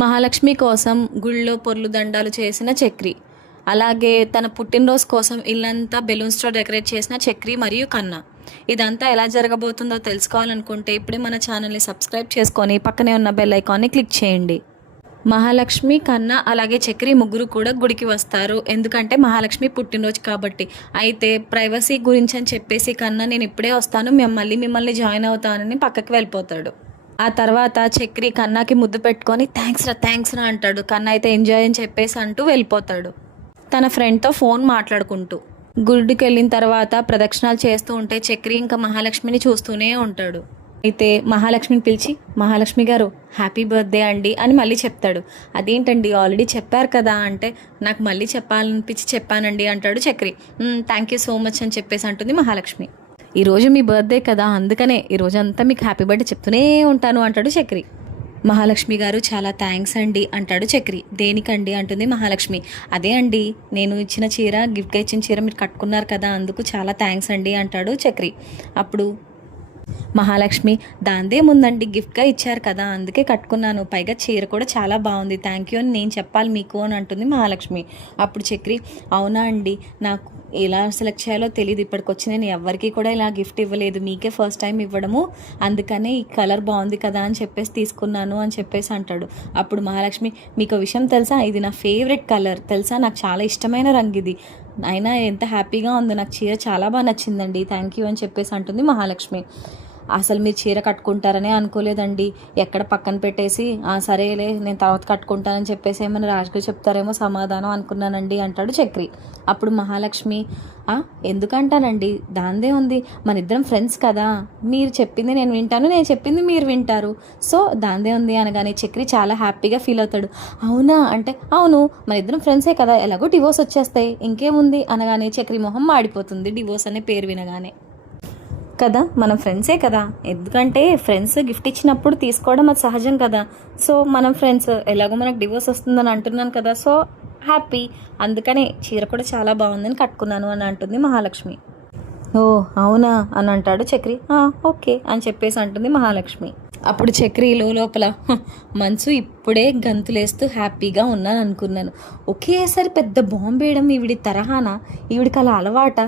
మహాలక్ష్మి కోసం గుళ్ళో పొర్లు దండాలు చేసిన చక్రి, అలాగే తన పుట్టినరోజు కోసం ఇల్లంతా బెలూన్స్తో డెకరేట్ చేసిన చక్రి మరియు కన్నా. ఇదంతా ఎలా జరగబోతుందో తెలుసుకోవాలనుకుంటే ఇప్పుడే మన ఛానల్ని సబ్స్క్రైబ్ చేసుకొని పక్కనే ఉన్న బెల్ ఐకాన్ని క్లిక్ చేయండి. మహాలక్ష్మి, కన్నా అలాగే చక్రి ముగ్గురు కూడా గుడికి వస్తారు. ఎందుకంటే మహాలక్ష్మి పుట్టినరోజు కాబట్టి. అయితే ప్రైవసీ గురించి అని చెప్పేసి కన్నా నేను ఇప్పుడే వస్తాను, మిమ్మల్ని జాయిన్ అవుతానని పక్కకి వెళ్ళిపోతాడు. ఆ తర్వాత చక్రి కన్నాకి ముద్దు పెట్టుకొని థ్యాంక్స్ రా అంటాడు. కన్నా అయితే ఎంజాయ్ అని చెప్పేసి అంటూ వెళ్ళిపోతాడు, తన ఫ్రెండ్తో ఫోన్ మాట్లాడుకుంటూ. గుడికి వెళ్ళిన తర్వాత ప్రదక్షిణాలు చేస్తూ ఉంటే చక్రి ఇంకా మహాలక్ష్మిని చూస్తూనే ఉంటాడు. అయితే మహాలక్ష్మిని పిలిచి, మహాలక్ష్మి గారు హ్యాపీ బర్త్డే అండి అని మళ్ళీ చెప్తాడు. అదేంటండి ఆల్రెడీ చెప్పారు కదా అంటే, నాకు మళ్ళీ చెప్పాలనిపించి చెప్పానండి అంటాడు Chakri. Thank you so much అని చెప్పేసి అంటుంది మహాలక్ష్మి. ఈరోజు మీ బర్త్డే కదా, అందుకనే ఈరోజు అంతా మీకు హ్యాపీ బర్త్డే చెప్తూనే ఉంటాను అంటాడు చక్రి. మహాలక్ష్మి గారు చాలా థ్యాంక్స్ అండి అంటాడు చక్రి. దేనికండి అంటుంది మహాలక్ష్మి. అదే అండి, నేను ఇచ్చిన చీర, గిఫ్ట్గా ఇచ్చిన చీర మీరు కట్టుకున్నారు కదా, అందుకు చాలా థ్యాంక్స్ అండి అంటాడు చక్రి. అప్పుడు మహాలక్ష్మి, దాందే ముందండి, గిఫ్ట్గా ఇచ్చారు కదా అందుకే కట్టుకున్నాను, పైగా చీర కూడా చాలా బాగుంది, థ్యాంక్ యూ అని నేను చెప్పాలి మీకు అని అంటుంది మహాలక్ష్మి. అప్పుడు చక్రి, అవునా అండి, నాకు ఎలా సెలెక్ట్ చేయాలో తెలియదు, ఇప్పటికొచ్చి నేను ఎవరికి కూడా ఇలా గిఫ్ట్ ఇవ్వలేదు, మీకే ఫస్ట్ టైం ఇవ్వడము, అందుకనే ఈ కలర్ బాగుంది కదా అని చెప్పేసి తీసుకున్నాను అని చెప్పేసి అంటాడు. అప్పుడు మహాలక్ష్మి, మీకు విషయం తెలుసా, ఇది నా ఫేవరెట్ కలర్ తెలుసా, నాకు చాలా ఇష్టమైన రంగు ఇది, అయినా ఎంత హ్యాపీగా ఉంది, నాకు చీర చాలా బాగా నచ్చిందండి, థ్యాంక్ యూ అని చెప్పేసి అంటుంది మహాలక్ష్మి. అసలు మీరు చీర కట్టుకుంటారనే అనుకోలేదండి, ఎక్కడ పక్కన పెట్టేసి సరేలే నేను తర్వాత కట్టుకుంటానని చెప్పేసి ఏమైనా రాజుగా చెప్తారేమో సమాధానం అనుకున్నానండి అంటాడు చక్రి. అప్పుడు మహాలక్ష్మి, ఎందుకంటానండి, దాందే ఉంది, మన ఇద్దరం ఫ్రెండ్స్ కదా, మీరు చెప్పింది నేను వింటాను, నేను చెప్పింది మీరు వింటారు, సో దాందే ఉంది అనగానే చక్రి చాలా హ్యాపీగా ఫీల్ అవుతాడు. అవునా అంటే, అవును మన ఇద్దరం ఫ్రెండ్సే కదా, ఎలాగో డివోర్స్ వచ్చేస్తాయి, ఇంకేముంది అనగానే చక్రి మొహం మాడిపోతుంది డివోర్స్ అనే పేరు వినగానే. కదా, మనం ఫ్రెండ్సే కదా, ఎందుకంటే ఫ్రెండ్స్ గిఫ్ట్ ఇచ్చినప్పుడు తీసుకోవడం అది సహజం కదా, సో మనం ఫ్రెండ్స్, ఎలాగో మనకు డివోర్స్ వస్తుందని అంటున్నాను కదా, సో హ్యాపీ, అందుకనే చీర కూడా చాలా బాగుందని కట్టుకున్నాను అని అంటుంది మహాలక్ష్మి. ఓ అవునా అని అంటాడు చక్రి. ఓకే అని చెప్పేసి అంటుంది మహాలక్ష్మి. అప్పుడు చక్రి లోపల, మనసు ఇప్పుడే గంతులేస్తూ హ్యాపీగా ఉన్నాను అనుకున్నాను, ఒకేసారి పెద్ద బాంబు వేయడం ఈవిడి తరహానా, ఈవిడికి అలా అలవాట,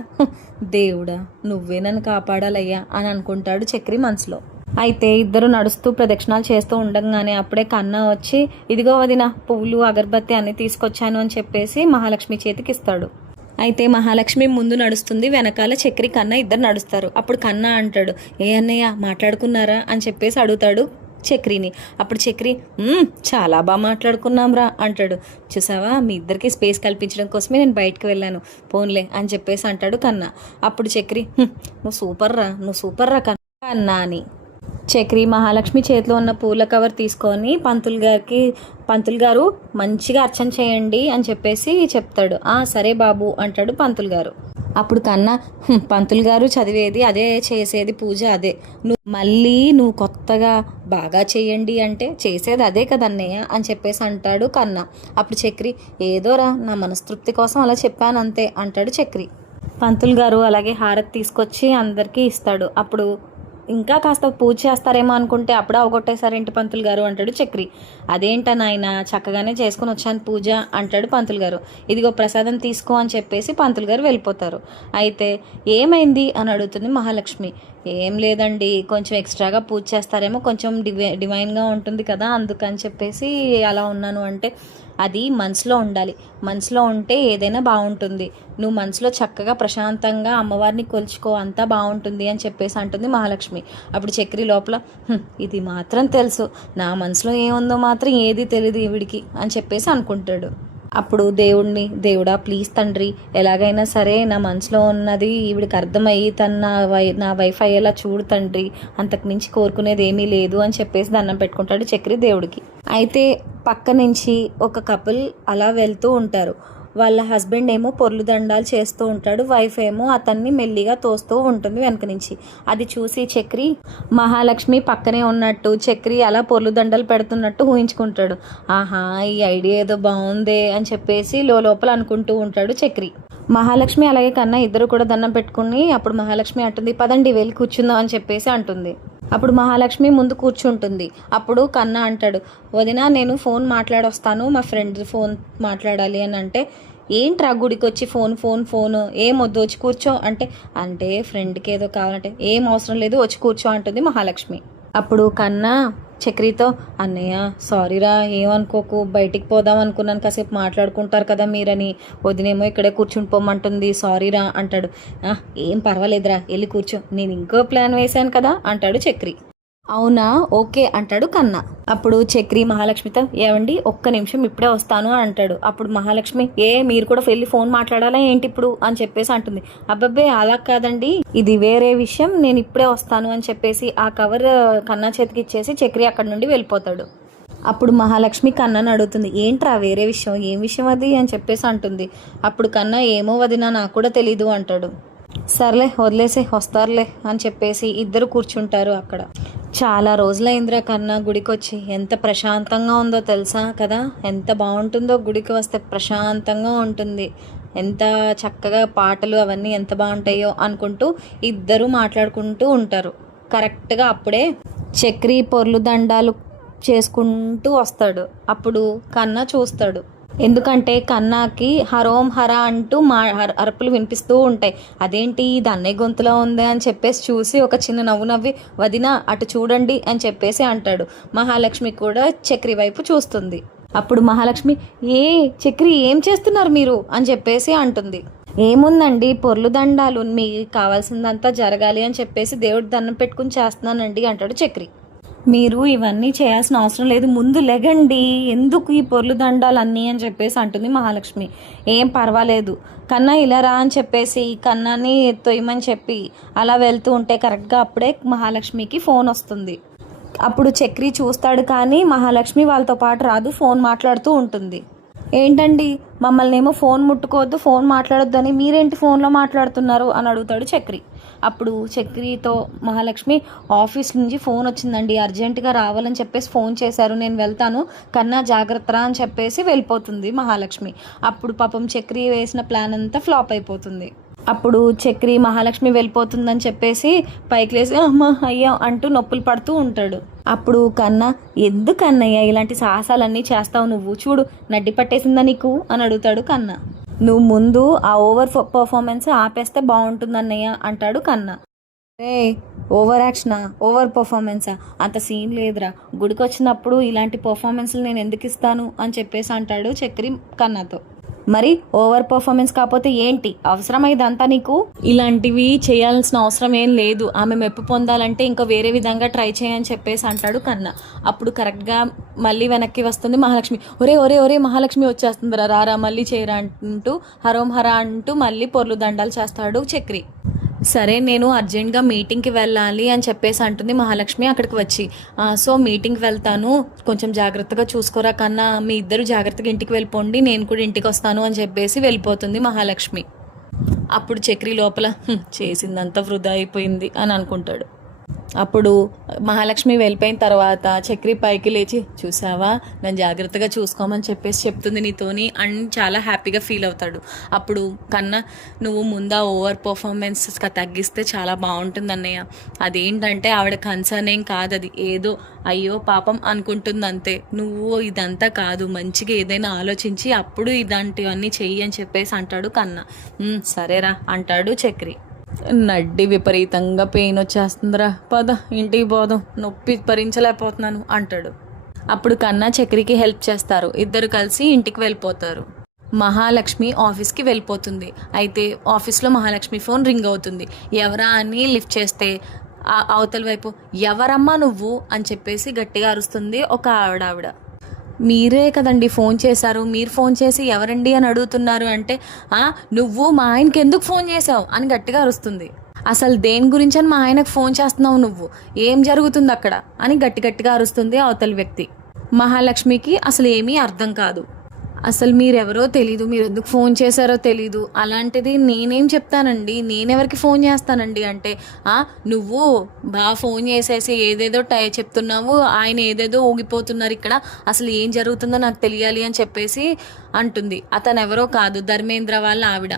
దేవుడా నువ్వే నన్ను కాపాడాలయ్యా అని అనుకుంటాడు చక్రి మనసులో. అయితే ఇద్దరు నడుస్తూ ప్రదక్షిణాలు చేస్తూ ఉండగానే అప్పుడే కన్నా వచ్చి, ఇదిగో వదిన పువ్వులు అగరబత్తి అన్ని తీసుకొచ్చాను అని చెప్పేసి మహాలక్ష్మి చేతికి ఇస్తాడు. అయితే మహాలక్ష్మి ముందు నడుస్తుంది, వెనకాల చక్రి కన్నా ఇద్దరు నడుస్తారు. అప్పుడు కన్నా అంటాడు, ఏ అన్నయ్య మాట్లాడుకున్నారా అని చెప్పేసి అడుగుతాడు చక్రిని. అప్పుడు చక్రి, చాలా బాగా మాట్లాడుకున్నాం రా అంటాడు. చూసావా, మీ ఇద్దరికి స్పేస్ కల్పించడం కోసమే నేను బయటకు వెళ్ళాను, పోన్లే అని చెప్పేసి అంటాడు కన్నా. అప్పుడు చక్రి, నువ్వు సూపర్ రా కన్నా అని. చక్రి మహాలక్ష్మి చేతిలో ఉన్న పూల కవర్ తీసుకొని పంతులు గారు మంచిగా అర్చన చేయండి అని చెప్పేసి చెప్తాడు. సరే బాబు అంటాడు పంతులు గారు. అప్పుడు కన్నా, పంతులు గారు చదివేది అదే, చేసేది పూజ అదే, నువ్వు కొత్తగా బాగా చేయండి అంటే చేసేది అదే కదన్నయ్య అని చెప్పేసి అంటాడు కన్నా. అప్పుడు చక్రి, ఏదోరా నా మనస్తృప్తి కోసం అలా చెప్పాను అంతే అంటాడు చక్రి. పంతులు గారు అలాగే హారతి తీసుకొచ్చి అందరికీ ఇస్తాడు. అప్పుడు ఇంకా కాస్త పూజ చేస్తారేమో అనుకుంటే అప్పుడే అవగొట్టేశారేంటి పంతులు గారు అంటాడు చక్రి. అదేంట నాయన, చక్కగానే చేసుకుని వచ్చాను పూజ అంటాడు పంతులు గారు. ఇదిగో ప్రసాదం తీసుకో అని చెప్పేసి పంతులు గారు వెళ్ళిపోతారు. అయితే ఏమైంది అని అడుగుతుంది మహాలక్ష్మి. ఏం లేదండి, కొంచెం ఎక్స్ట్రాగా పూజ చేస్తారేమో, కొంచెం డివైన్గా ఉంటుంది కదా అందుకని చెప్పేసి అలా ఉన్నాను అంటే, అది మనసులో ఉండాలి, మనసులో ఉంటే ఏదైనా బాగుంటుంది, నువ్వు మనసులో చక్కగా ప్రశాంతంగా అమ్మవారిని కొలుచుకో, అంతా బాగుంటుంది అని చెప్పేసి అంటుంది మహాలక్ష్మి. అప్పుడు చక్రి లోపల, ఇది మాత్రం తెలుసు, నా మనసులో ఏముందో మాత్రం ఏది తెలియదు ఈవిడికి అని చెప్పేసి అనుకుంటాడు. అప్పుడు దేవుడా ప్లీజ్ తండ్రి, ఎలాగైనా సరే నా మనసులో ఉన్నది ఈవిడికి అర్థమయ్యి నా వైఫ్ అయ్యేలా చూడు తండ్రి, అంతకు మించి కోరుకునేది ఏమీ లేదు అని చెప్పేసి దండం పెట్టుకుంటాడు చక్రి దేవుడికి. అయితే పక్క నుంచి ఒక కపుల్ అలా వెళ్తూ ఉంటారు. వాళ్ళ హస్బెండ్ ఏమో పొర్లు దండాలు చేస్తూ ఉంటాడు, వైఫ్ ఏమో అతన్ని మెల్లిగా తోస్తూ ఉంటుంది వెనక నుంచి. అది చూసి చక్రి మహాలక్ష్మి పక్కనే ఉన్నట్టు, చక్రి అలా పొర్లు దండలు పెడుతున్నట్టు ఊహించుకుంటాడు. ఈ ఐడియా ఏదో బాగుందే అని చెప్పేసి లోపల అనుకుంటూ ఉంటాడు చక్రి. మహాలక్ష్మి అలాగే కన్నా ఇద్దరు కూడా దండం పెట్టుకుని అప్పుడు మహాలక్ష్మి అంటుంది పదండి వెళ్ళి కూర్చుందాం అని చెప్పేసి అంటుంది. అప్పుడు మహాలక్ష్మి ముందు కూర్చుంటుంది. అప్పుడు కన్నా అంటాడు వదిన నేను ఫోన్ మాట్లాడొస్తాను, మా ఫ్రెండ్ ఫోన్ మాట్లాడాలి అని అంటే ఏంట్రా గుడికి వచ్చి ఫోన్ ఫోన్ ఫోన్ ఏం వద్దు వచ్చి కూర్చో అంటే ఫ్రెండ్కి ఏదో కావాలంటే ఏం అవసరం లేదు వచ్చి కూర్చో అంటుంది మహాలక్ష్మి. అప్పుడు కన్నా చక్రితో అన్నయ్య సారీరా ఏమనుకోకు, బయటికి పోదాం అనుకున్నాను, కాసేపు మాట్లాడుకుంటారు కదా మీరని, వదినేమో ఇక్కడే కూర్చుని పోమంటుంది సారీరా అంటాడు. ఏం పర్వాలేదురా వెళ్ళి కూర్చో, నేను ఇంకో ప్లాన్ వేశాను కదా అంటాడు చక్రి. అవునా ఓకే అంటాడు కన్నా. అప్పుడు చక్రి మహాలక్ష్మితో ఏవండి ఒక్క నిమిషం ఇప్పుడే వస్తాను అని అంటాడు. అప్పుడు మహాలక్ష్మి మీరు కూడా వెళ్ళి ఫోన్ మాట్లాడాలా ఏంటి ఇప్పుడు అని చెప్పేసి అంటుంది. అబ్బబ్బే అలా కాదండి ఇది వేరే విషయం, నేను ఇప్పుడే వస్తాను అని చెప్పేసి ఆ కవర్ కన్నా చేతికి ఇచ్చేసి చక్రి అక్కడి నుండి వెళ్ళిపోతాడు. అప్పుడు మహాలక్ష్మి కన్నాను అడుగుతుంది ఏంట్రా వేరే విషయం, ఏం విషయం అది అని చెప్పేసి అంటుంది. అప్పుడు కన్నా ఏమో వదినా నాకు కూడా తెలీదు అంటాడు. సర్లే వదిలేసే వస్తారులే అని చెప్పేసి ఇద్దరు కూర్చుంటారు అక్కడ. చాలా రోజులైందిరా కన్నా గుడికి వచ్చి, ఎంత ప్రశాంతంగా ఉందో తెలుసా కదా, ఎంత బాగుంటుందో గుడికి వస్తే ప్రశాంతంగా ఉంటుంది, ఎంత చక్కగా పాటలు అవన్నీ ఎంత బాగుంటాయో అనుకుంటూ ఇద్దరు మాట్లాడుకుంటూ ఉంటారు. కరెక్ట్గా అప్పుడే చక్రి పొర్లు దండాలు చేసుకుంటూ వస్తాడు. అప్పుడు కన్నా చూస్తాడు, ఎందుకంటే కన్నాకి హరోం హర అంటూ అరుపులు వినిపిస్తూ ఉంటాయి. అదేంటి ఇది అన్నయ్య గొంతులో ఉంది అని చెప్పేసి చూసి ఒక చిన్న నవ్వు నవ్వి వదిన అటు చూడండి అని చెప్పేసి అంటాడు. మహాలక్ష్మి కూడా చక్రి వైపు చూస్తుంది. అప్పుడు మహాలక్ష్మి చక్రి ఏం చేస్తున్నారు మీరు అని చెప్పేసి అంటుంది. ఏముందండి పొర్లు దండాలు మీకు కావాల్సిందంతా జరగాలి అని చెప్పేసి దేవుడి దండం పెట్టుకుని చేస్తున్నానండి అంటాడు చక్రి. మీరు ఇవన్నీ చేయాల్సిన అవసరం లేదు, ముందు లెగండి, ఎందుకు ఈ పొర్లు దండాలన్నీ అని చెప్పేసి అంటుంది మహాలక్ష్మి. ఏం పర్వాలేదు కన్నా ఇలా రా అని చెప్పేసి కన్నాని తొయ్యమని చెప్పి అలా వెళ్తూ ఉంటే కరెక్ట్గా అప్పుడే మహాలక్ష్మికి ఫోన్ వస్తుంది. అప్పుడు చక్రి చూస్తాడు కానీ మహాలక్ష్మి వాళ్ళతో పాటు రాదు, ఫోన్ మాట్లాడుతూ ఉంటుంది. ఏంటండి మమ్మల్ని ఏమో ఫోన్ ముట్టుకోవద్దు ఫోన్ మాట్లాడొద్దని మీరేంటి ఫోన్లో మాట్లాడుతున్నారు అని అడుగుతాడు చక్రి. అప్పుడు చక్రితో మహాలక్ష్మి ఆఫీస్ నుంచి ఫోన్ వచ్చిందండి, అర్జెంటుగా రావాలని చెప్పేసి ఫోన్ చేశారు, నేను వెళ్తాను కన్నా జాగ్రత్తరా అని చెప్పేసి వెళ్ళిపోతుంది మహాలక్ష్మి. అప్పుడు పాపం చక్రి వేసిన ప్లాన్ అంతా ఫ్లాప్ అయిపోతుంది. అప్పుడు చక్రి మహాలక్ష్మి వెళ్ళిపోతుందని చెప్పేసి పైకి లేసి అమ్మ అయ్యా అంటూ నొప్పులు పడుతూ ఉంటాడు. అప్పుడు కన్నా ఎందుకన్నయ్య ఇలాంటి సాహసాలన్నీ చేస్తావు, నువ్వు చూడు నడ్డి పట్టేసిందా నీకు అని అడుగుతాడు కన్నా. నువ్వు ముందు ఆ ఓవర్ పర్ఫార్మెన్స్ ఆపేస్తే బాగుంటుంది అన్నయ్య అంటాడు కన్నా. ఓవర్ యాక్షనా ఓవర్ పర్ఫార్మెన్సా, అంత సీన్ లేదురా, గుడికి వచ్చినప్పుడు ఇలాంటి పర్ఫార్మెన్స్లు నేను ఎందుకు ఇస్తాను అని చెప్పేసి అంటాడు చక్రి కన్నాతో. మరి ఓవర్ పర్ఫార్మెన్స్ కాకపోతే ఏంటి అవసరం ఇదంతా నీకు, ఇలాంటివి చేయాల్సిన అవసరం ఏం లేదు, ఆమె మెప్పు పొందాలంటే ఇంకా వేరే విధంగా ట్రై చేయని చెప్పేసి అంటాడు కన్నా. అప్పుడు కరెక్ట్గా మళ్ళీ వెనక్కి వస్తుంది మహాలక్ష్మి. ఒరే ఒరే ఒరే మహాలక్ష్మి వచ్చేస్తుందిరా రారా మళ్ళీ చేయరా అంటూ హరోం హరా అంటూ మళ్ళీ పొర్లు దండాలు చేస్తాడు చక్రి. సరే నేను అర్జెంట్గా మీటింగ్కి వెళ్ళాలి అని చెప్పేసి అంటుంది మహాలక్ష్మి అక్కడికి వచ్చి. సో మీటింగ్కి వెళ్తాను కొంచెం జాగ్రత్తగా చూసుకోరా కన్నా, మీ ఇద్దరు జాగ్రత్తగా ఇంటికి వెళ్ళిపోండి, నేను కూడా ఇంటికి వస్తాను అని చెప్పేసి వెళ్ళిపోతుంది మహాలక్ష్మి. అప్పుడు చక్రి లోపల చేసిందంతా వృధా అయిపోయింది అని అనుకుంటాడు. అప్పుడు మహాలక్ష్మి వెళ్ళిపోయిన తర్వాత చక్రి పైకి లేచి చూసావా నన్ను జాగ్రత్తగా చూసుకోమని చెప్పేసి చెప్తుంది నీతోని అని చాలా హ్యాపీగా ఫీల్ అవుతాడు. అప్పుడు కన్నా నువ్వు ముందా ఓవర్ పర్ఫార్మెన్స్ తగ్గిస్తే చాలా బాగుంటుంది అన్నయ్య, అదేంటంటే ఆవిడ కన్సర్న్ ఏం కాదు, అది ఏదో అయ్యో పాపం అనుకుంటుంది అంతే, నువ్వు ఇదంతా కాదు మంచిగా ఏదైనా ఆలోచించి అప్పుడు ఇలాంటివన్నీ చెయ్యి అని చెప్పేసి అంటాడు కన్నా. సరేరా అంటాడు చక్రి. నడ్డి విపరీతంగా పెయిన్ వచ్చేస్తుందిరా, పద ఇంటికి పోదాం, నొప్పి భరించలేకపోతున్నాను అంటాడు. అప్పుడు కన్నా చక్రికి హెల్ప్ చేస్తారు, ఇద్దరు కలిసి ఇంటికి వెళ్ళిపోతారు. మహాలక్ష్మి ఆఫీస్కి వెళ్ళిపోతుంది. అయితే ఆఫీస్లో మహాలక్ష్మి ఫోన్ రింగ్ అవుతుంది. ఎవరా అని లిఫ్ట్ చేస్తే అవతల వైపు ఎవరమ్మా నువ్వు అని చెప్పేసి గట్టిగా అరుస్తుంది ఒక ఆవిడ. మీరే కదండి ఫోన్ చేశారు, మీరు ఫోన్ చేసి ఎవరండి అని అడుగుతున్నారు అంటే నువ్వు మా ఆయనకి ఎందుకు ఫోన్ చేసావు అని గట్టిగా అరుస్తుంది. అసలు దేని గురించి అని మా ఆయనకు ఫోన్ చేస్తున్నావు, నువ్వు ఏం జరుగుతుంది అక్కడ అని గట్టిగా అరుస్తుంది అవతలి వ్యక్తి. మహాలక్ష్మికి అసలు ఏమీ అర్థం కాదు, అసలు మీరెవరో తెలీదు, మీరు ఎందుకు ఫోన్ చేశారో తెలీదు, అలాంటిది నేనేం చెప్తానండి, నేనెవరికి ఫోన్ చేస్తానండి అంటే నువ్వు బాగా ఫోన్ చేసేసి ఏదేదో చెప్తున్నావు, ఆయన ఏదేదో ఊగిపోతున్నారు, ఇక్కడ అసలు ఏం జరుగుతుందో నాకు తెలియాలి అని చెప్పేసి అంటుంది. అతను ఎవరో కాదు ధర్మేంద్ర వాళ్ళ ఆవిడ.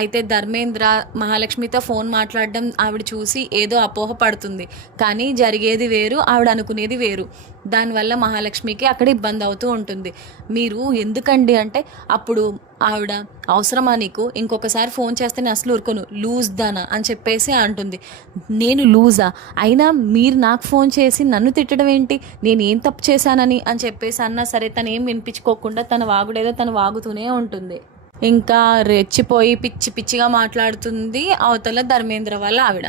అయితే ధర్మేంద్ర మహాలక్ష్మితో ఫోన్ మాట్లాడడం ఆవిడ చూసి ఏదో అపోహ పడుతుంది. కానీ జరిగేది వేరు, ఆవిడ అనుకునేది వేరు. దానివల్ల మహాలక్ష్మికి అక్కడ ఇబ్బంది అవుతూ ఉంటుంది. మీరు ఎందుకండి అంటే అప్పుడు ఆవిడ అవసరమా నీకు, ఇంకొకసారి ఫోన్ చేస్తే నేను అసలు ఊరుకోను, లూజ్ దానా అని చెప్పేసి అంటుంది. నేను లూజా? అయినా మీరు నాకు ఫోన్ చేసి నన్ను తిట్టడం ఏంటి, నేను ఏం తప్పు చేశానని అని చెప్పేసి అన్నా సరే తను ఏం వినిపించుకోకుండా తన వాగుడేదో తను వాగుతూనే ఉంటుంది. ఇంకా రెచ్చిపోయి పిచ్చి పిచ్చిగా మాట్లాడుతుంది అవతల ధర్మేంద్ర వాళ్ళ ఆవిడ.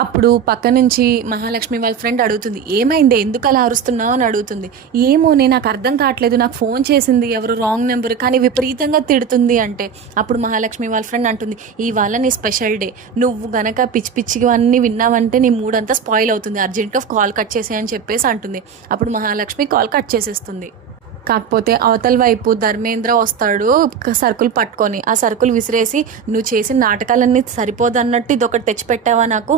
అప్పుడు పక్క నుంచి మహాలక్ష్మి వాళ్ళ ఫ్రెండ్ అడుగుతుంది, ఏమైంది, ఎందుకు అలా అరుస్తున్నావు అని అడుగుతుంది. ఏమో నాకు అర్థం కావట్లేదు, నాకు ఫోన్ చేసింది ఎవరు రాంగ్ నెంబర్, కానీ విపరీతంగా తిడుతుంది అంటే అప్పుడు మహాలక్ష్మి వాళ్ళ ఫ్రెండ్ అంటుంది, ఇవాళ నీ స్పెషల్ డే, నువ్వు గనక పిచ్చి పిచ్చిగా అన్నీ విన్నావంటే నీ మూడ్ అంతా స్పాయిల్ అవుతుంది, అర్జెంట్గా కాల్ కట్ చేసేయని చెప్పేసి అంటుంది. అప్పుడు మహాలక్ష్మి కాల్ కట్ చేసేస్తుంది. కాకపోతే అవతల వైపు ధర్మేంద్ర వస్తాడు సరుకులు పట్టుకొని. ఆ సరుకులు విసిరేసి, నువ్వు చేసిన నాటకాలన్నీ సరిపోదన్నట్టు ఇదొకటి తెచ్చిపెట్టావా, నాకు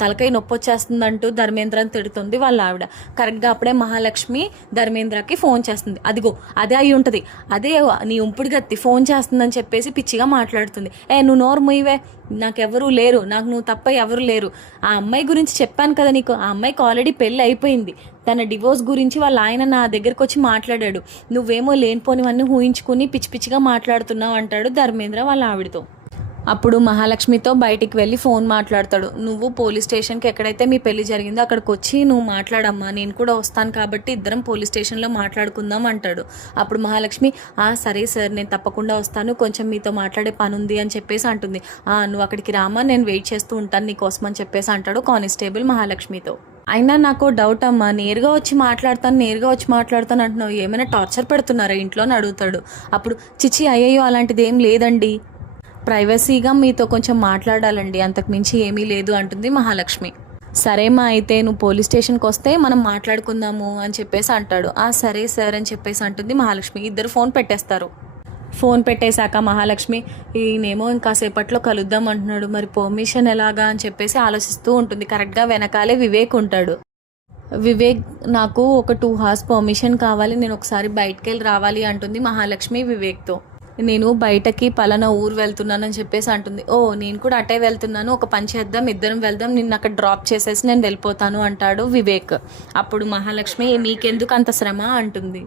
తలకాయ నొప్పి వచ్చేస్తుందంటూ ధర్మేంద్రని తిడుతుంది వాళ్ళ ఆవిడ. కరెక్ట్గా అప్పుడే మహాలక్ష్మి ధర్మేంద్రకి ఫోన్ చేస్తుంది. అదిగో అదే అయి ఉంటుంది, అదే నీ ఉంపుడు గత్తి ఫోన్ చేస్తుందని చెప్పేసి పిచ్చిగా మాట్లాడుతుంది. నువ్వు నోరు మూయవే, నాకెవరూ లేరు, నాకు నువ్వు తప్ప ఎవరు లేరు. ఆ అమ్మాయి గురించి చెప్పాను కదా నీకు, ఆ అమ్మాయికి ఆల్రెడీ పెళ్ళి అయిపోయింది, తన డివోర్స్ గురించి వాళ్ళ ఆయన నా దగ్గరకు వచ్చి మాట్లాడాడు, నువ్వేమో లేనిపోనివన్నీ ఊహించుకుని పిచ్చి పిచ్చిగా మాట్లాడుతున్నావు అంటాడు ధర్మేంద్ర వాళ్ళ ఆవిడతో. అప్పుడు మహాలక్ష్మితో బయటికి వెళ్ళి ఫోన్ మాట్లాడతాడు. నువ్వు పోలీస్ స్టేషన్కి ఎక్కడైతే మీ పెళ్లి జరిగిందో అక్కడికి వచ్చి నువ్వు మాట్లాడమ్మా, నేను కూడా వస్తాను కాబట్టి ఇద్దరం పోలీస్ స్టేషన్లో మాట్లాడుకుందాం అంటాడు. అప్పుడు మహాలక్ష్మి, సరే సార్ నేను తప్పకుండా వస్తాను, కొంచెం మీతో మాట్లాడే పని ఉంది అని చెప్పేసి అంటుంది. నువ్వు అక్కడికి రామా, నేను వెయిట్ చేస్తూ ఉంటాను నీకోసం అని చెప్పేసి అంటాడు కానిస్టేబుల్ మహాలక్ష్మితో. అయినా నాకు డౌట్ అమ్మా, నేరుగా వచ్చి మాట్లాడతాను అంటున్నావు, ఏమైనా టార్చర్ పెడుతున్నారా ఇంట్లో అని అడుగుతాడు. అప్పుడు చిచి అయ్యయ్యో అలాంటిది ఏం లేదండి, ప్రైవసీగా మీతో కొంచెం మాట్లాడాలండి, అంతకుమించి ఏమీ లేదు అంటుంది మహాలక్ష్మి. సరేమ్మా, అయితే నువ్వు పోలీస్ స్టేషన్కి వస్తే మనం మాట్లాడుకుందాము అని చెప్పేసి అంటాడు. సరే సార్ అని చెప్పేసి అంటుంది మహాలక్ష్మి. ఇద్దరు ఫోన్ పెట్టేస్తారు. ఫోన్ పెట్టేశాక మహాలక్ష్మి, ఈయనేమో ఇంకాసేపట్లో కలుద్దాం అంటున్నాడు, మరి పర్మిషన్ ఎలాగా అని చెప్పేసి ఆలోచిస్తూ ఉంటుంది. కరెక్ట్గా వెనకాలే వివేక్ ఉంటాడు. వివేక్, నాకు ఒక 2 hours పర్మిషన్ కావాలి, నేను ఒకసారి బయటకు వెళ్ళి రావాలి అంటుంది మహాలక్ష్మి వివేక్తో. నేను బయటకి పలానా ఊరు వెళ్తున్నానని చెప్పేసి అంటుంది. నేను కూడా అటే వెళ్తున్నాను, ఒక పని చేద్దాం, ఇద్దరం వెళ్దాం, నిన్ను అక్కడ డ్రాప్ చేసేసి నేను వెళ్ళిపోతాను అంటాడు వివేక్. అప్పుడు మహాలక్ష్మి, నీకెందుకు అంత శ్రమ అంటుంది.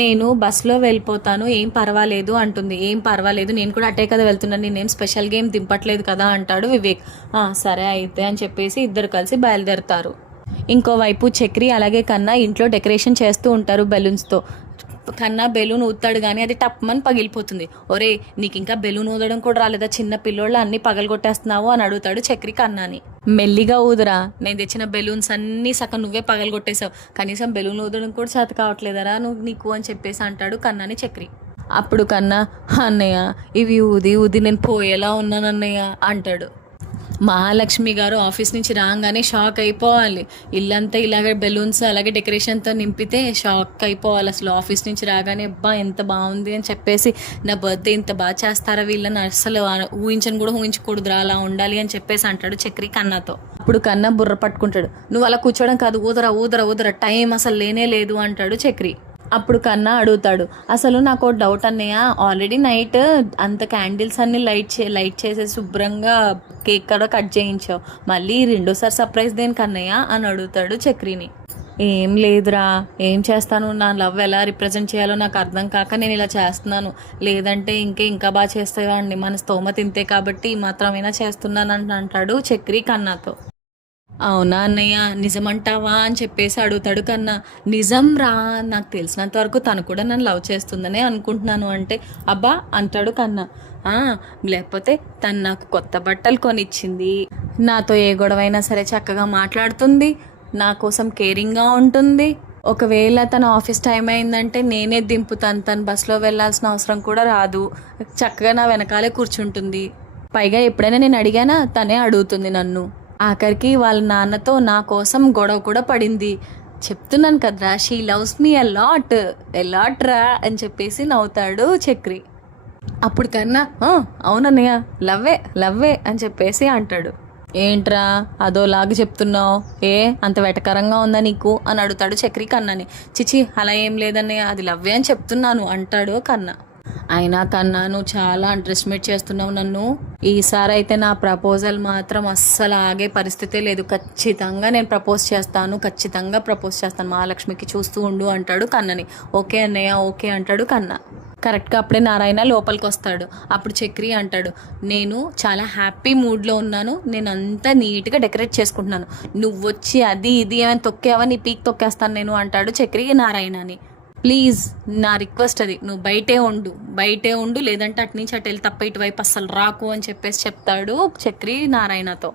నేను బస్సులో వెళ్ళిపోతాను, ఏం పర్వాలేదు అంటుంది. ఏం పర్వాలేదు, నేను కూడా అటే కదా వెళ్తున్నాను, నేనేం స్పెషల్ గేమ్ దింపట్లేదు కదా అంటాడు వివేక్. సరే అయితే అని చెప్పేసి ఇద్దరు కలిసి బయలుదేరుతారు. ఇంకోవైపు చక్రి అలాగే కన్నా ఇంట్లో డెకరేషన్ చేస్తూ ఉంటారు బెలూన్స్తో. కన్నా బెలూన్ ఊతాడు కానీ అది టప్మని పగిలిపోతుంది. ఒరే, నీకు ఇంకా బెలూన్ ఊదడం కూడా రాలేదా, చిన్న పిల్లోళ్ళ అన్ని పగలగొట్టేస్తున్నావు అని అడుగుతాడు చక్రి కన్నాని. మెల్లిగా ఊదురా, నేను తెచ్చిన బెలూన్స్ అన్నీ సగం నువ్వే పగలగొట్టేశావు, కనీసం బెలూన్ ఊదడం కూడా చేత కావట్లేదరా నీకు అని చెప్పేసి అంటాడు కన్నాని చక్రి. అప్పుడు కన్నా, అన్నయ్య ఇవి ఊది ఊది నేను పోయేలా ఉన్నాను అన్నయ్య అంటాడు. మహాలక్ష్మి గారు ఆఫీస్ నుంచి రాగానే షాక్ అయిపోవాలి. ఇల్లంతా ఇలాగే బెలూన్స్ అలాగే డెకరేషన్తో నింపితే షాక్ అయిపోవాలి అసలు. ఆఫీస్ నుంచి రాగానే అబ్బా ఎంత బాగుంది అని చెప్పేసి, నా బర్త్డే ఇంత బాగా చేస్తారా వీళ్ళని అసలు ఊహించకూడదురా, అలా ఉండాలి అని చెప్పేసి అంటాడు చక్రి కన్నాతో. అప్పుడు కన్నా బుర్ర పట్టుకుంటాడు. నువ్వు అలా కూర్చోవడం కాదు, ఊదరా టైం అసలు లేనే లేదు అంటాడు చక్రి. అప్పుడు కన్నా అడుగుతాడు, అసలు నాకు డౌట్ అన్నయ్య, ఆల్రెడీ నైట్ అంత క్యాండిల్స్ అన్ని లైట్ చేసేసి శుభ్రంగా కేక్ కూడా కట్ చేయించావు, మళ్ళీ రెండోసారి సర్ప్రైజ్ దేనికి అన్నయ్య అని అడుగుతాడు చక్రిని. ఏం లేదురా, ఏం చేస్తాను, నా లవ్ ఎలా రిప్రజెంట్ చేయాలో నాకు అర్థం కాక నేను ఇలా చేస్తున్నాను, లేదంటే ఇంకా బాగా చేస్తావండి, మన స్తోమత ఇంతే కాబట్టి ఈ మాత్రమైనా చేస్తున్నాను అంటాడు చక్రి కన్నాతో. అవునా అన్నయ్య, నిజమంటావా అని చెప్పేసి అడుగుతాడు కన్నా. నిజం రా, నాకు తెలిసినంత వరకు తను కూడా నన్ను లవ్ చేస్తుందనే అనుకుంటున్నాను అంటే, అబ్బా అంటాడు కన్నా. లేకపోతే తను నాకు కొత్త బట్టలు కొనిచ్చింది, నాతో ఏ గొడవైనా సరే చక్కగా మాట్లాడుతుంది, నా కోసం కేరింగ్గా ఉంటుంది, ఒకవేళ తన ఆఫీస్ టైం అయిందంటే నేనే దింపుతాను, తను బస్సులో వెళ్ళాల్సిన అవసరం కూడా రాదు, చక్కగా నా వెనకాలే కూర్చుంటుంది, పైగా ఎప్పుడైనా నేను అడిగానా తనే అడుగుతుంది నన్ను, ఆఖరికి వాళ్ళ నాన్నతో నా కోసం గొడవ కూడా పడింది, చెప్తున్నాను కదరా, షీ లవ్స్ మీ ఎలాట్ రా అని చెప్పేసి నవ్వుతాడు చక్రి. అప్పుడు కన్నా, అవునన్నయ్య లవ్వే అని చెప్పేసి అంటాడు. ఏంట్రా అదోలాగా చెప్తున్నావు, అంత వెటకరంగా ఉందా నీకు అని అడుగుతాడు చక్రి కన్నాని. చిచి అలా ఏం లేదన్నయ్య, అది లవ్వే అని చెప్తున్నాను అంటాడు కన్నా. అయినా కన్నా నువ్వు చాలా అండర్ ఎస్టిమేట్ చేస్తున్నావు నన్ను. ఈసారి అయితే నా ప్రపోజల్ మాత్రం అస్సలు ఆగే పరిస్థితే లేదు. ఖచ్చితంగా నేను ఖచ్చితంగా ప్రపోజ్ చేస్తాను మహాలక్ష్మికి, చూస్తూ ఉండు అంటాడు కన్నని. ఓకే అన్నయ్య ఓకే అంటాడు కన్న. కరెక్ట్గా అప్పుడే నారాయణ లోపలికి వస్తాడు. అప్పుడు చక్రి అంటాడు, నేను చాలా హ్యాపీ మూడ్లో ఉన్నాను, నేను అంతా నీట్గా డెకరేట్ చేసుకుంటున్నాను, నువ్వు వచ్చి అది ఇది ఏమైనా తొక్కావా నీ పీక్ తొక్కేస్తాను నేను అంటాడు చక్రి నారాయణని. ప్లీజ్ నా రిక్వెస్ట్ అది, నువ్వు బయటే ఉండు లేదంటే అటు నుంచి అటు వెళ్ళి తప్ప ఇటువైపు అస్సలు రాకు అని చెప్పేసి చెప్తాడు చక్రి నారాయణతో.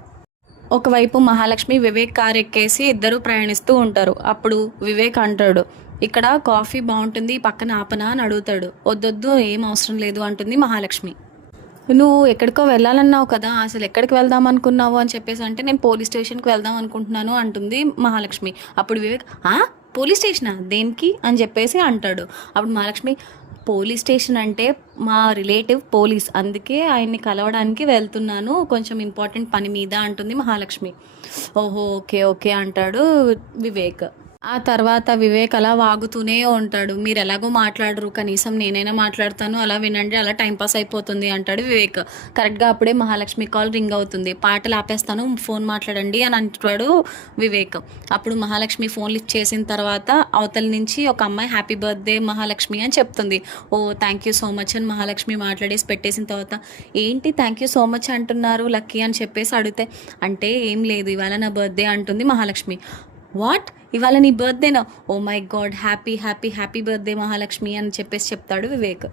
ఒకవైపు మహాలక్ష్మి వివేక్ కార్ ఎక్కేసి ఇద్దరు ప్రయాణిస్తూ ఉంటారు. అప్పుడు వివేక్ అంటాడు, ఇక్కడ కాఫీ బాగుంటుంది పక్కన ఆపనా అని అడుగుతాడు. వద్దొద్దు ఏం అవసరం లేదు అంటుంది మహాలక్ష్మి. నువ్వు ఎక్కడికో వెళ్ళాలన్నావు కదా, అసలు ఎక్కడికి వెళ్దాం అనుకున్నావు అని చెప్పేసి అంటే నేను పోలీస్ స్టేషన్కి వెళ్దాం అనుకుంటున్నాను అంటుంది మహాలక్ష్మి. అప్పుడు వివేక్ పోలీస్ స్టేషనా దేనికి అని చెప్పేసి అంటాడు. అప్పుడు మహాలక్ష్మి, పోలీస్ స్టేషన్ అంటే మా రిలేటివ్ పోలీస్, అందుకే ఆయన్ని కలవడానికి వెళ్తున్నాను కొంచెం ఇంపార్టెంట్ పని మీద అంటుంది మహాలక్ష్మి. ఓహో ఓకే ఓకే అంటాడు వివేక్. ఆ తర్వాత వివేక్ అలా వాగుతూనే ఉంటాడు. మీరు ఎలాగో మాట్లాడరు, కనీసం నేనైనా మాట్లాడతాను, అలా వినండి, అలా టైంపాస్ అయిపోతుంది అంటాడు వివేక్. కరెక్ట్గా అప్పుడే మహాలక్ష్మి కాల్ రింగ్ అవుతుంది. పాటలు ఆపేస్తాను ఫోన్ మాట్లాడండి అని అంటాడు వివేక్. అప్పుడు మహాలక్ష్మి ఫోన్ లిఫ్ట్ చేసిన తర్వాత అవతల నుంచి ఒక అమ్మాయి హ్యాపీ బర్త్డే మహాలక్ష్మి అని చెప్తుంది. ఓ థ్యాంక్ యూ సో మచ్ అని మహాలక్ష్మి మాట్లాడేసి పెట్టేసిన తర్వాత, ఏంటి థ్యాంక్ యూ సో మచ్ అంటున్నారు లక్కీ అని చెప్పేసి అడిగితే, అంటే ఏం లేదు ఇవాళ నా బర్త్డే అంటుంది మహాలక్ష్మి. వాట్, ఇవాళ నీ బర్త్డేనా? Oh my God, happy happy happy birthday Mahalakshmi అని చెప్పేసి చెప్తాడు వివేక్.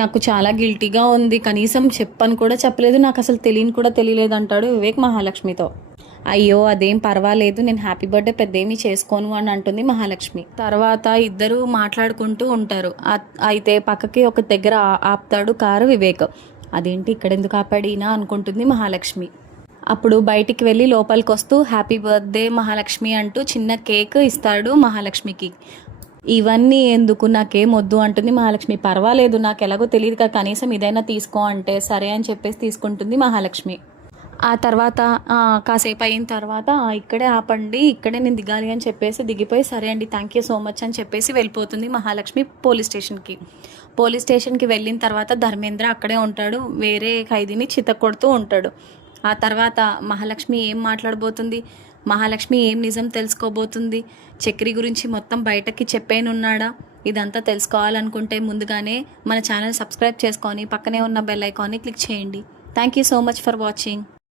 నాకు చాలా గిల్టీగా ఉంది, కనీసం చెప్పను కూడా చెప్పలేదు, నాకు అసలు తెలియలేదు అంటాడు వివేక్ మహాలక్ష్మితో. అయ్యో అదేం పర్వాలేదు, నేను హ్యాపీ బర్త్డే పెద్దేమీ చేసుకోను అని అంటుంది మహాలక్ష్మి. తర్వాత ఇద్దరు మాట్లాడుకుంటూ ఉంటారు. అయితే పక్కకి ఒక దగ్గర ఆపుతాడు కారు వివేక్. అదేంటి ఇక్కడ ఎందుకు ఆపాడినా అనుకుంటుంది మహాలక్ష్మి. అప్పుడు బయటికి వెళ్ళి లోపలికి వస్తూ హ్యాపీ బర్త్డే మహాలక్ష్మి అంటూ చిన్న కేక్ ఇస్తాడు మహాలక్ష్మికి. ఇవన్నీ ఎందుకు, నాకేం వద్దు అంటుంది మహాలక్ష్మి. పర్వాలేదు నాకు ఎలాగో తెలియదు కదా, కనీసం ఇదైనా తీసుకో అంటే సరే అని చెప్పేసి తీసుకుంటుంది మహాలక్ష్మి. ఆ తర్వాత కాసేపు అయిన తర్వాత ఇక్కడే ఆపండి, ఇక్కడే నేను దిగాలి అని చెప్పేసి దిగిపోయి సరే అండి థ్యాంక్ యూ సో మచ్ అని చెప్పేసి వెళ్ళిపోతుంది మహాలక్ష్మి పోలీస్ స్టేషన్కి వెళ్ళిన తర్వాత ధర్మేంద్ర అక్కడే ఉంటాడు, వేరే ఖైదీని చితకొడుతూ ఉంటాడు. ఆ తర్వాత మహాలక్ష్మి ఏం మాట్లాడబోతుంది, మహాలక్ష్మి ఏం నిజం తెలుసుకోబోతుంది, చక్రి గురించి మొత్తం బయటకి చెప్పేనున్నాడా? ఇదంతా తెలుసుకోవాలనుకుంటే ముందుగానే మన ఛానల్ సబ్స్క్రైబ్ చేసుకొని పక్కనే ఉన్న బెల్ ఐకాన్ని క్లిక్ చేయండి. Thank you so much for watching.